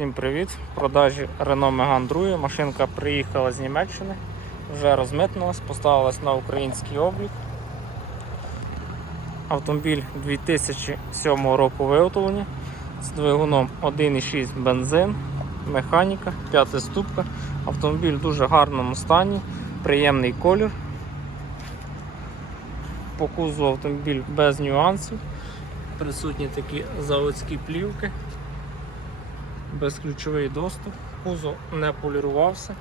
Всім привіт! В продажі Renault Megane 2. Машинка приїхала з Німеччини, вже розмитнулась, поставилась на український облік. Автомобіль 2007 року виготовлення з двигуном 1,6 бензин, механіка, 5 ступка. Автомобіль в дуже гарному стані, приємний колір. По кузову автомобіль без нюансів. Присутні такі заводські плівки безключовий доступ, кузов не полірувався.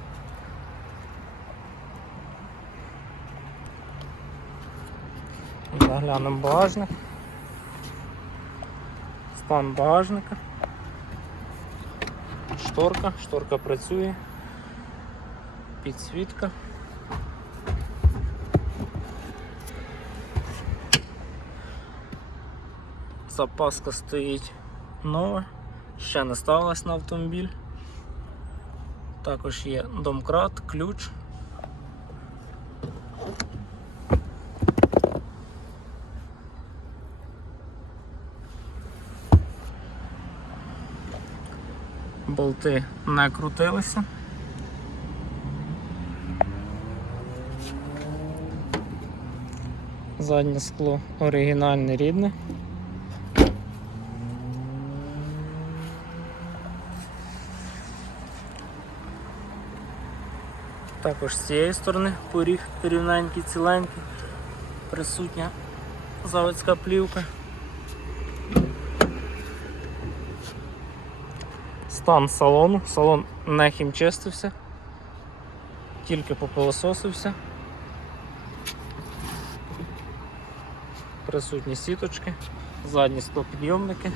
Заглянемо багажник. Стан багажника. Шторка, шторка працює, підсвітка. Запаска стоїть нова ще не ставилась на автомобіль. Також є домкрат, ключ. Болти не крутилися. Заднє скло оригінальне рідне. Також з цієї сторони поріг рівненький, ціленький, присутня заводська плівка. Стан салону. Салон не хімчистився, тільки попилососився. Присутні сіточки, задні склопідйомники,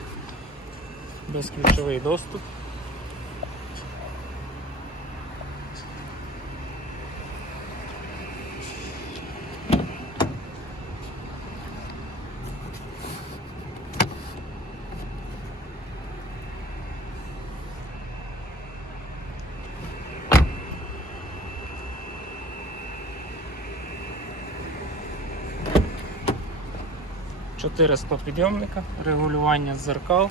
безключовий доступ. Чотири склопідйомника, регулювання зеркал,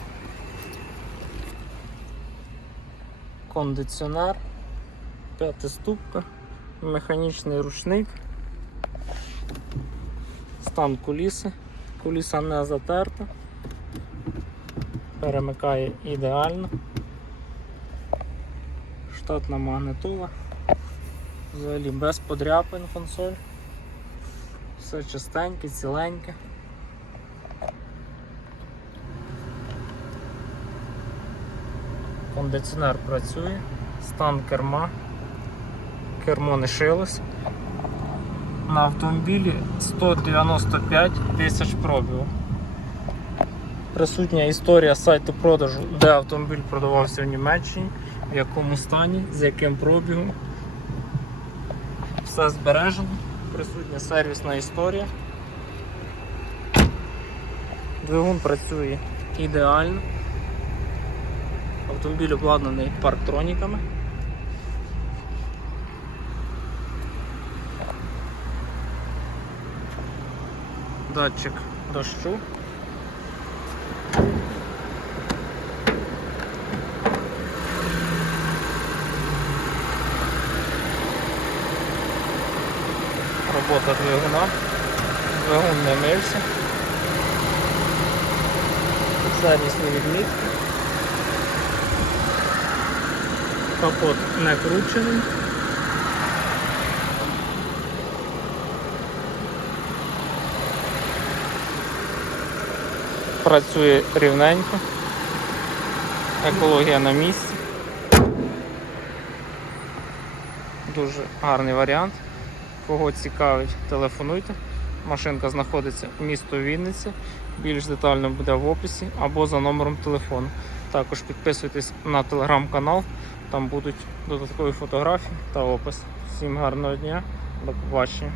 кондиціонер, п'ятиступка, механічний ручник, стан куліси, куліса не затерта, перемикає ідеально, штатна магнитула, взагалі без подряпин консоль, все чистеньке, ціленьке. Кондиціонер працює, стан керма, кермо не шилось. На автомобілі 195 тисяч пробігу. Присутня історія сайту продажу, де автомобіль продавався в Німеччині, в якому стані, з яким пробігом. Все збережено, присутня сервісна історія. Двигун працює ідеально. Автомобіль обладнаний парктроніками. Датчик дощу. Робота двигуна. Двигун не мився. Сервісні відмітки. Капот не кручений. Працює рівненько. Екологія на місці. Дуже гарний варіант. Кого цікавить, телефонуйте. Машинка знаходиться в місто Вінниця. Більш детально буде в описі або за номером телефону. Також підписуйтесь на телеграм-канал, там будуть додаткові фотографії та опис. Всім гарного дня, до побачення.